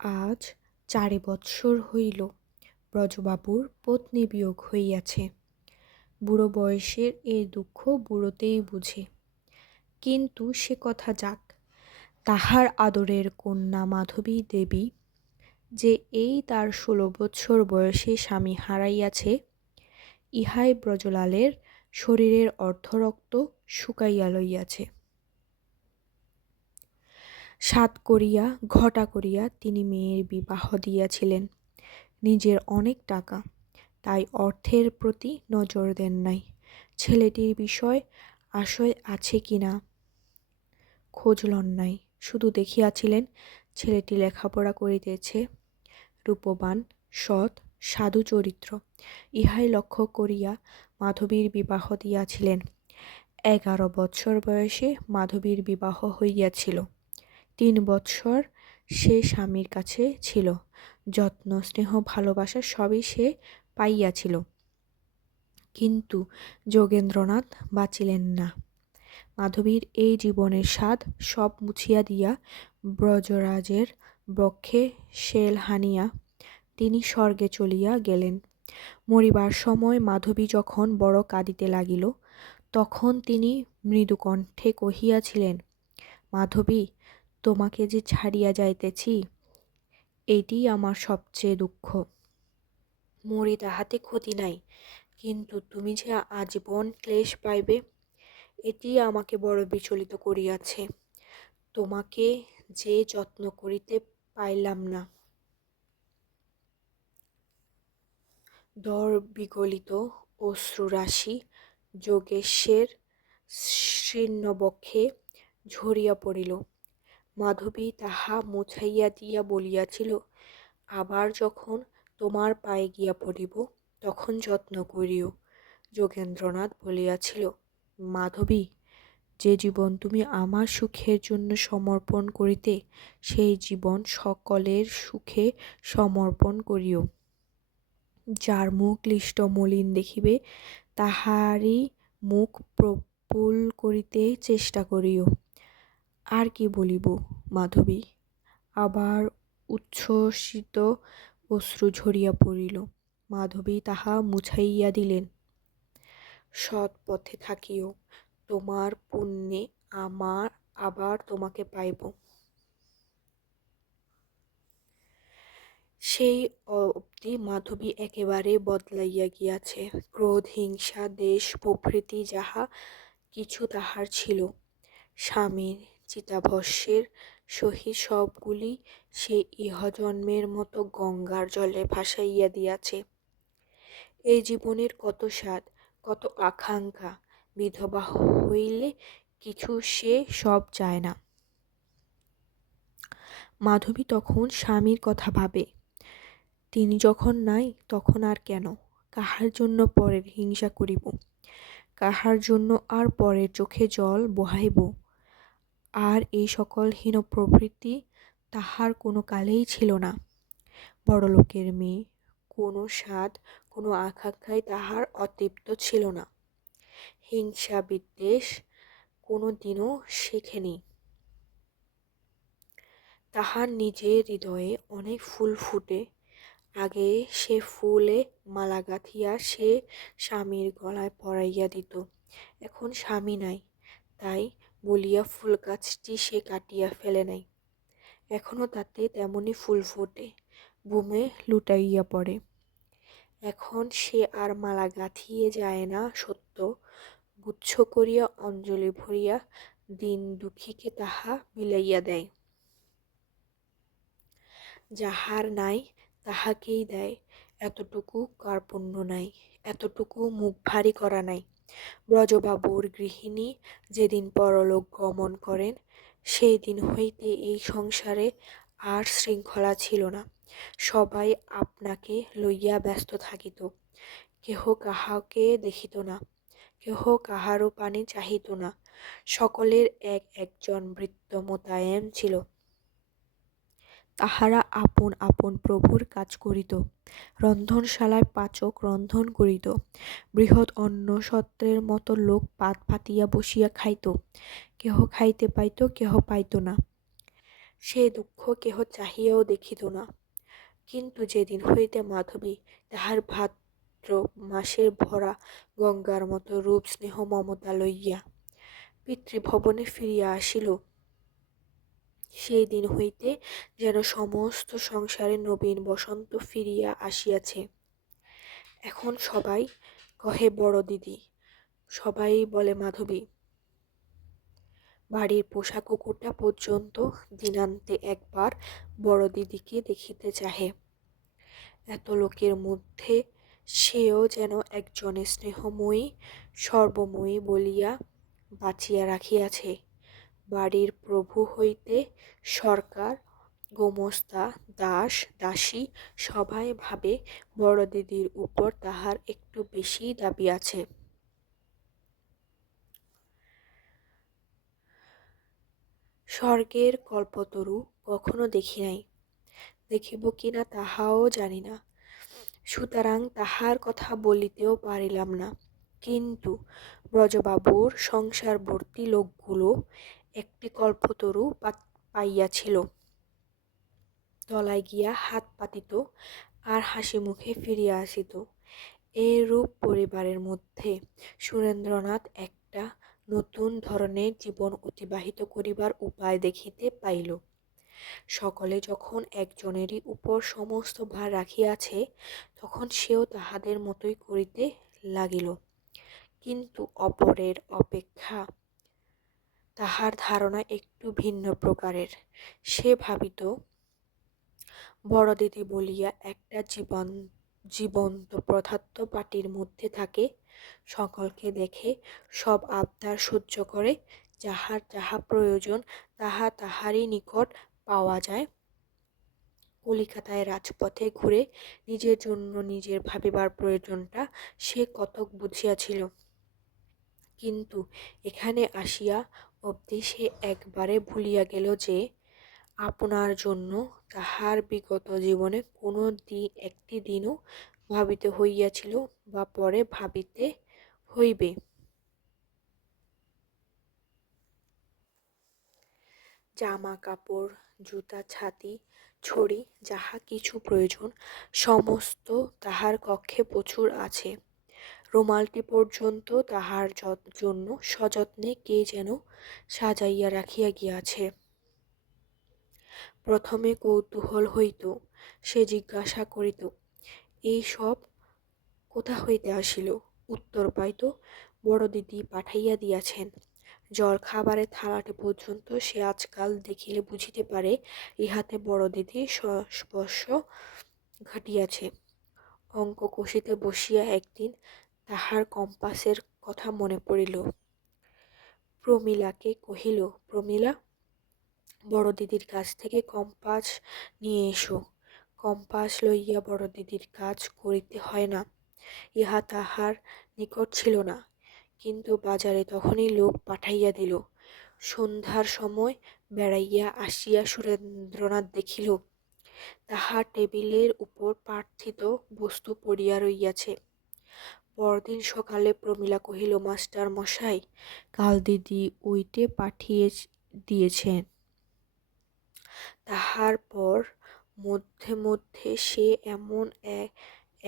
আজ 4 বৎসর হইল ব্রজবাবুর পত্নী বিয়োগ হইয়াছে। বুড়ো বয়সের এ দুঃখ বুড়োতেই বুঝে। কিন্তু সে কথা যাক, তাহার আদরের কন্যা মাধবী দেবী যে এই তার 16 বৎসর বয়সে স্বামী হারাইয়াছে, ইহাই ব্রজলালের শরীরের অর্ধরক্ত শুকাইয়া লইয়াছে। সাধ করিয়া ঘটা করিয়া তিনি মেয়ের বিবাহ দিয়াছিলেন। নিজের অনেক টাকা, তাই অর্থের প্রতি নজর দেন নাই। ছেলেটির বিষয় আশয় আছে কিনা খোঁজ লন নাই। শুধু দেখিয়াছিলেন ছেলেটি লেখাপড়া করিতেছে, রূপবান, সৎ, সাধু চরিত্র। ইহাই লক্ষ্য করিয়া মাধবীর বিবাহ দিয়াছিলেন। 11 বৎসর বয়সে মাধবীর বিবাহ হইয়াছিল। 3 বৎসর সে স্বামীর কাছে ছিল। যত্ন, স্নেহ, ভালোবাসা সবই সে পাইয়াছিল। কিন্তু যোগেন্দ্রনাথ বাঁচিলেন না। মাধবীর এই জীবনের স্বাদ সব মুছিয়া দিয়া ব্রজরাজের বক্ষে শেল হানিয়া তিনি স্বর্গে চলিয়া গেলেন। মরিবার সময় মাধবী যখন বড় কাঁদিতে লাগিল, তখন তিনি মৃদুকণ্ঠে কহিয়াছিলেন, মাধবী, তোমাকে যে ছাড়িয়া যাইতেছি, এইটিই আমার সবচেয়ে দুঃখ। মরি তাহাতে ক্ষতি নাই, কিন্তু তুমি যে আজীবন ক্লেশ পাইবে, এটি আমাকে বড় বিচলিত করিয়াছে। তোমাকে যে যত্ন করিতে পাইলাম না। দর বিগলিত অশ্রুরাশি যোগেশের শীর্ণবক্ষে ঝরিয়া পড়িল। মাধবী তাহা মুছাইয়া দিয়া বলিয়াছিল, আবার যখন তোমার পায়ে গিয়া পড়িব, তখন যত্ন করিও। যোগেন্দ্রনাথ বলিয়াছিল, মাধবী, যে জীবন তুমি আমার সুখের জন্য সমর্পণ করিতে, সেই জীবন সকলের সুখে সমর্পণ করিও। যার মুখ ক্লিষ্ট মলিন দেখিবে, তাহারই মুখ প্রফুল্ল করিতে চেষ্টা করিও। আর কি বলিব মাধবী? আবার উচ্ছ্বসিত অশ্রু ঝরিয়া পড়িল। মাধবী তাহা মুছাইয়া দিলেন। সৎ পথে থাকিও, তোমার পুণ্যে আবার তোমাকে পাইব। সেই অবধি মাধবী একেবারে বদলাইয়া গিয়াছে। ক্রোধ, হিংসা, দ্বেষ প্রভৃতি যাহা কিছু তাহার ছিল, স্বামীর চিতাভস্মের সহিত সবগুলি সে ইহজন্মের মতো গঙ্গার জলে ভাসাইয়া দিয়াছে। এই জীবনের কত স্বাদ, কত আকাঙ্ক্ষা, বিধবা হইলে কিছু সে সব চায় না। মাধবী তখন স্বামীর কথা ভাবে, তিনি যখন নাই তখন আর কেন, কাহার জন্য পরের হিংসা করিব, কাহার জন্য আর পরের চোখে জল বহাইব। আর এই সকল হীন প্রবৃত্তি তাহার কোনো কালেই ছিল না। বড়লোকের মেয়ে, কোনো স্বাদ, কোনো আকাঙ্ক্ষায় তাহার অতৃপ্ত ছিল না। হিংসা বিদ্বেষ কোনো দিনও শেখেনি। তাহার নিজের হৃদয়ে অনেক ফুল ফুটে, আগে সে ফুলে মালা গাঁথিয়া সে স্বামীর গলায় পরাইয়া দিত। এখন স্বামী নাই, তাই বলিয়া ফুল গাছটি সে কাটিয়া ফেলে নাই। এখনও তাতে তেমনি ফুল ফোটে, বুমে লুটাইয়া পড়ে। এখন সে আর মালা গাঁথিয়ে যায় না সত্য, গুচ্ছ করিয়া অঞ্জলি ভরিয়া দিন দুঃখীকে তাহা বিলাইয়া দেয়। যাহার নাই তাহাকেই দেয়, এতটুকু কার্পণ্য নাই, এতটুকু মুখ ভারী করা নাই। ব্রজবাবুর গৃহিণী যেদিন পরলোক গমন করেন, সেই দিন হইতে এই সংসারে আর শৃঙ্খলা ছিল না। সবাই আপনাকে লইয়া ব্যস্ত থাকিত। কেহ কাহাকে দেখিত না, কেহ কাহারও পানে চাহিত না। সকলের এক একজন ভৃত্য মোতায়েন ছিল। তাহারা আপন আপন প্রভুর কাজ করিত। রন্ধনশালায় পাচক রন্ধন করিত। বৃহৎ অন্নসত্রের মতো লোক পাত পাতিয়া বসিয়া খাইত। কেহ খাইতে পাইত, কেহ পাইত না। সে দুঃখ কেহ চাহিয়াও দেখিত না। কিন্তু যেদিন হইতে মাধবী তাহার ভাদ্র মাসের ভরা গঙ্গার মতো রূপ স্নেহ মমতা লইয়া পিতৃভবনে ফিরিয়া আসিল, সেই দিন হইতে যেন সমস্ত সংসারে নবীন বসন্ত ফিরিয়া আসিয়াছে। এখন সবাই কহে বড় দিদি, সবাই বলে মাধবী। বাড়ির পোষা কুকুরটা পর্যন্ত দিনান্তে একবার বড় দিদিকে দেখিতে চাহে। এত লোকের মধ্যে সেও যেন একজনের স্নেহময়ী সর্বময়ী বলিয়া বাঁচিয়া রাখিয়াছে। বাড়ির প্রভু হইতে সরকার, গোমস্তা, দাস দাসী সবাই ভাবে বড় দিদির উপর তাহার একটু বেশিই দাবি আছে। স্বর্গের কল্পতরু কখনো দেখি নাই, দেখিব কিনা তাহাও জানি না, সুতরাং তাহার কথা বলিতেও পারিলাম না। কিন্তু ব্রজবাবুর সংসারবর্তী লোকগুলো একটি কল্পতরু পাইয়াছিল, তলায় গিয়া হাত পাতিত আর হাসি মুখে ফিরিয়া আসিত। এইরূপ পরিবারের মধ্যে সুরেন্দ্রনাথ একটা নতুন ধরনের জীবন অতিবাহিত করিবার উপায় দেখিতে পাইল। সকলে যখন একজনেরই উপর সমস্ত ভার রাখিয়াছে, তখন সেও তাহাদের মতোই করিতে লাগিল। কিন্তু অপরের অপেক্ষা তাহার ধারণা একটু ভিন্ন প্রকারের। সে ভাবিত, বড় দিদি বলিয়া একটা জীবন্ত পদার্থ পাটির মধ্যে থাকে, সকলকে দেখে, সব আবদার সহ্য করে, যাহার যাহা প্রয়োজন তাহা তাহারই নিকট পাওয়া যায়। কলিকাতায় রাজপথে ঘুরে নিজের জন্য নিজের ভাবিবার প্রয়োজনটা সে কতক বুঝিয়াছিল, কিন্তু এখানে আসিয়া অবধি সে একবারে ভুলিয়া গেল যে আপনার জন্য তাহার বিগত জীবনে কোনো একটি দিনও ভাবিতে হইয়াছিল বা পরে ভাবিতে হইবে। জামা কাপড়, জুতা, ছাতি, ছড়ি যাহা কিছু প্রয়োজন সমস্ত তাহার কক্ষে প্রচুর আছে। রুমালটি পর্যন্ত তাহার জন্য সযত্নে কে যেন সাজাইয়া রাখিয়া গিয়াছে। প্রথমে কৌতূহল হইত, সে জিজ্ঞাসা করিত, এই সব কোথা হইতে আসিল? উত্তর পাইত, বড় দিদি পাঠাইয়া দিয়াছেন। জল খাবারের থালাটি পর্যন্ত সে আজকাল দেখিলে বুঝিতে পারে ইহাতে বড় দিদির স্পর্শ ঘটিয়াছে। অঙ্ক কষিতে বসিয়া একদিন তাহার কম্পাসের কথা মনে পড়িল। প্রমীলাকে কহিল, প্রমীলা, বড় দিদির কাছ থেকে কম্পাস নিয়ে এসো। কম্পাস লইয়া বড় দিদির কাজ করিতে হয় না, ইহা তাহার নিকট ছিল না, কিন্তু বাজারে তখনই লোক পাঠাইয়া দিল। সন্ধ্যার সময় বেড়াইয়া আসিয়া সুরেন্দ্রনাথ দেখিল তাহার টেবিলের উপর প্রার্থিত বস্তু পড়িয়া রহিয়াছে। পরদিন সকালে প্রমীলা কহিল, মাস্টার মশাই, কাল দিদি ওইটে পাঠিয়ে দিয়েছেন। তাহার পর মধ্যে মধ্যে সে এমন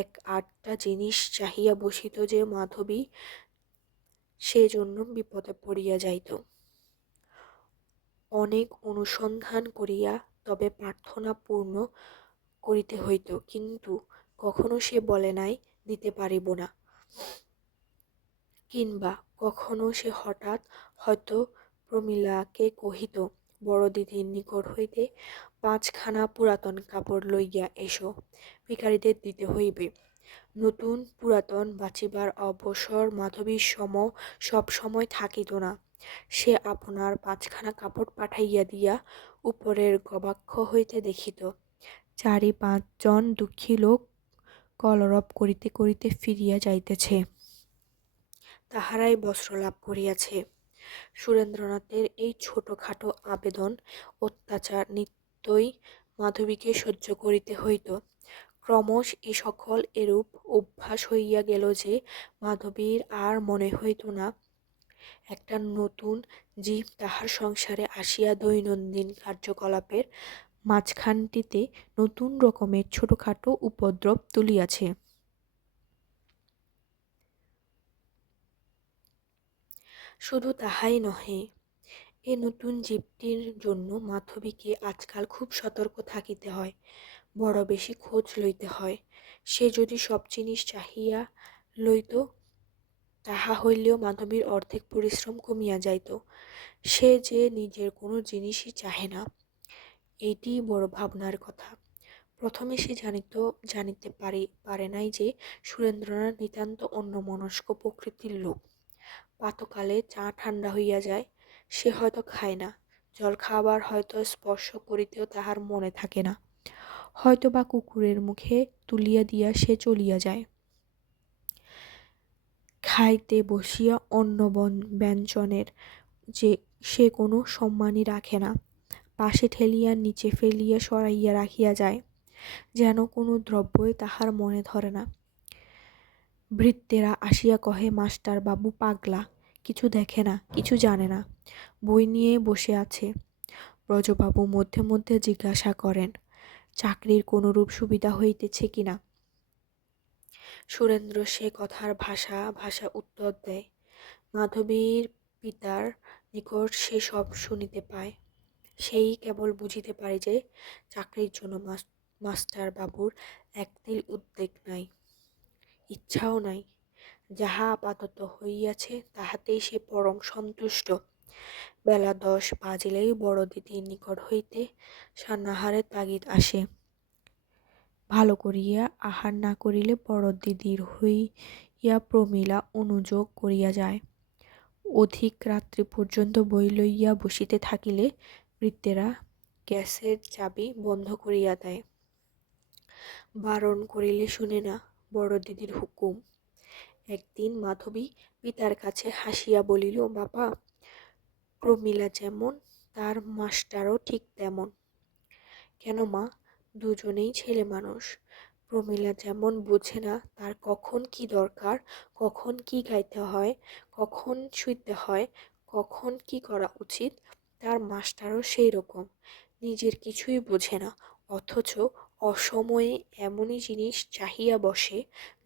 এক আটটা জিনিস চাহিয়া বসিত যে মাধবী সেজন্য বিপদে পড়িয়া যাইত। অনেক অনুসন্ধান করিয়া তবে প্রার্থনা পূর্ণ করিতে হইত, কিন্তু কখনো সে বলে নাই দিতে পারিব না, কিংবা কখনো সে হঠাৎ হয়তো প্রমীলাকে কহিত, বড় দিদির নিকট হইতে 5খানা পুরাতন কাপড় লইয়া এসো, ভিখারীদের দিতে হইবে। নতুন পুরাতন বাঁচিবার অবসর মাধবীর সব সময় থাকিত না। সে আপনার 5খানা কাপড় পাঠাইয়া দিয়া উপরের গবাক্ষ হইতে দেখিত 4-5 জন দুঃখী লোক কলরব করিতে করিতে ফিরিয়া যাইতেছে, তাহারাই বস্ত্র লাভ করিয়াছে। সুরেন্দ্রনাথের এই ছোটোখাটো আবেদন অত্যাচার নিত্যই মাধবীকে সহ্য করিতে হইত। ক্রমশ এ সকল এরূপ অভ্যাস হইয়া গেল যে মাধবীর আর মনে হইত না একটা নতুন জীব তাহার সংসারে আসিয়া দৈনন্দিন কার্যকলাপের মাঝখানটিতে নতুন রকমের ছোটোখাটো উপদ্রব তুলিয়াছে। শুধু তাহাই নহে, এ নতুন জীবটির জন্য মাধবীকে আজকাল খুব সতর্ক থাকিতে হয়, বড় বেশি খোঁজ লইতে হয়। সে যদি সব জিনিস চাহিয়া লইত, তাহা হইলেও মাধবীর অর্ধেক পরিশ্রম কমিয়া যাইত। সে যে নিজের কোনো জিনিসই চাহে না, এইটিই বড় ভাবনার কথা। প্রথমে সে জানিতে পারে নাই যে সুরেন্দ্রনাথ নিতান্ত অন্যমনস্ক প্রকৃতির লোক। প্রাতকালে চা ঠান্ডা হইয়া যায়, সে হয়তো খায় না। জল খাবার হয়তো স্পর্শ করিতেও তাহার মনে থাকে না, হয়তো বা কুকুরের মুখে তুলিয়া দিয়া সে চলিয়া যায়। খাইতে বসিয়া অন্ন ব্যঞ্জনের যে সে কোনো সম্মানই রাখে না, পাশে ঠেলিয়া নিচে ফেলিয়া সরাইয়া রাখিয়া যায়, যেন কোনো দ্রব্যই তাহার মনে ধরে না। ভৃত্যেরা আসিয়া কহে, মাস্টার বাবু পাগলা, কিছু দেখে না, কিছু জানে না, বই নিয়ে বসে আছে। ব্রজবাবু মধ্যে মধ্যে জিজ্ঞাসা করেন, চাকরির কোনরূপ সুবিধা হইতেছে কিনা। সুরেন্দ্র সে কথার ভাষা ভাষা উত্তর দেয়। মাধবীর পিতার নিকট সে সব শুনিতে পায়। সেই কেবল বুঝিতে পারে যে চাকরির জন্য মাস্টার বাবুর একতিল উদ্বেগ নাই, ইচ্ছাও নাই। যাহা আপাতত হইয়াছে তাহাতেই সে পরম সন্তুষ্ট। বেলা 10 বাজিলেই বড় দিদির নিকট হইতে সান্নাহারের তাগিদ আসে। ভালো করিয়া আহার না করিলে বড় দিদির হইয়া প্রমীলা অনুযোগ করিয়া যায়। অধিক রাত্রি পর্যন্ত বই লইয়া বসিতে থাকিলে ভৃত্যেরা গ্যাসের চাবি বন্ধ করিয়া দেয়। বারণ করিলে শুনে না, বড় দিদির হুকুম। একদিন মাধবী পিতার কাছে হাসিয়া বলিল, বাবা, প্রমীলা যেমন তার মাস্টারও ঠিক তেমন। কেন মা, দুজনেই ছেলে মানুষ। প্রমীলা যেমন বোঝে না তার কখন কি দরকার, কখন কি গাইতে হয়, কখন শুইতে হয়, কখন কি করা উচিত, তার মাস্টারও সেই রকম নিজের কিছুই বোঝে না, অথচ অসময়ে এমনই জিনিস চাহিয়া বসে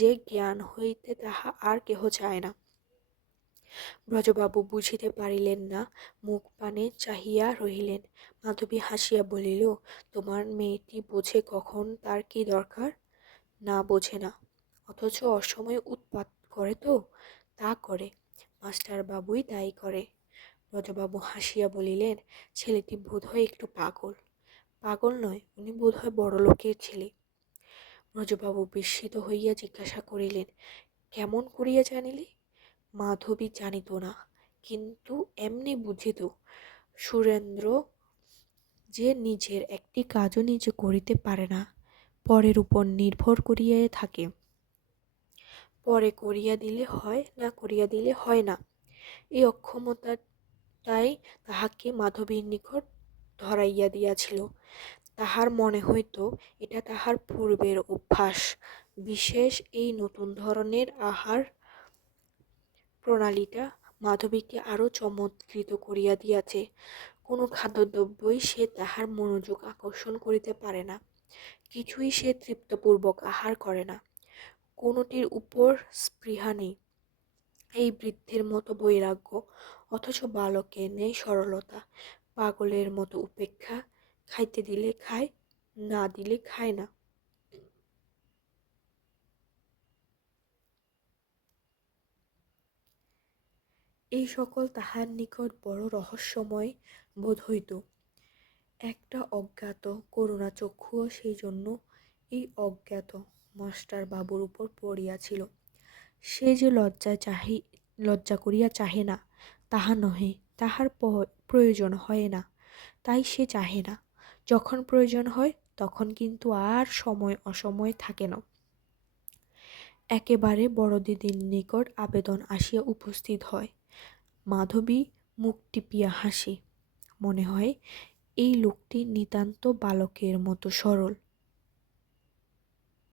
যে জ্ঞান হইতে তাহা আর কেহ চায় না। ব্রজবাবু বুঝিতে পারিলেন না, মুখ পানে চাহিয়া রহিলেন। মাধবী হাসিয়া বলিল, তোমার মেয়েটি বোঝে কখন তার কি দরকার? না, বোঝে না, অথচ অসময়ে উৎপাত করে তো। তা করে, মাস্টার বাবুই তাই করে। ব্রজবাবু হাসিয়া বলিলেন, ছেলেটি বোধহয় একটু পাগল। পাগল নয়, উনি বোধহয় বড়লোকের ছেলে। ব্রজবাবু বিস্মিত হইয়া জিজ্ঞাসা করিলেন, কেমন করিয়া জানিলে? মাধবী জানিত না, কিন্তু এমনি বুঝিত সুরেন্দ্র যে নিজের একটি কাজও নিজে করিতে পারে না, পরের উপর নির্ভর করিয়া থাকে। পরে করিয়া দিলে হয়, না করিয়া দিলে হয় না। এই অক্ষমতাটাই তাহাকে মাধবীর নিকট ধরাইয়া দিয়াছিল। তাহার মনে হইত এটা তাহার পূর্বের অভ্যাস, বিশেষ এই নতুন ধরনের আহার প্রণালীটা মাধবীকে আরও চমৎকৃত করিয়া দিয়াছে। কোনো খাদ্যদ্রব্যই সে তাহার মনোযোগ আকর্ষণ করিতে পারে না, কিছুই সে তৃপ্তপূর্বক আহার করে না, কোনোটির উপর স্পৃহা নেই। এই বৃদ্ধের মতো বৈরাগ্য, অথচ বালকের নেই সরলতা, পাগলের মতো উপেক্ষা, খাইতে দিলে খায়, না দিলে খায় না। এই সকল তাহার নিকট বড় রহস্যময় বোধ হইত। একটা অজ্ঞাত করুণা চক্ষুও সেই জন্য এই অজ্ঞাত মাস্টার বাবুর উপর পড়িয়াছিল। সে যে লজ্জা করিয়া চাহে না, তাহা নহে, তাহার প্রয়োজন হয় না, তাই সে চাহে না। যখন প্রয়োজন হয় তখন কিন্তু আর সময় অসময় থাকে না। একেবারে বড় দিদির নিকট আবেদন আসিয়া উপস্থিত হয়। মাধবী মুখ টিপিয়া হাসে, মনে হয় এই লোকটি নিতান্ত বালকের মতো সরল,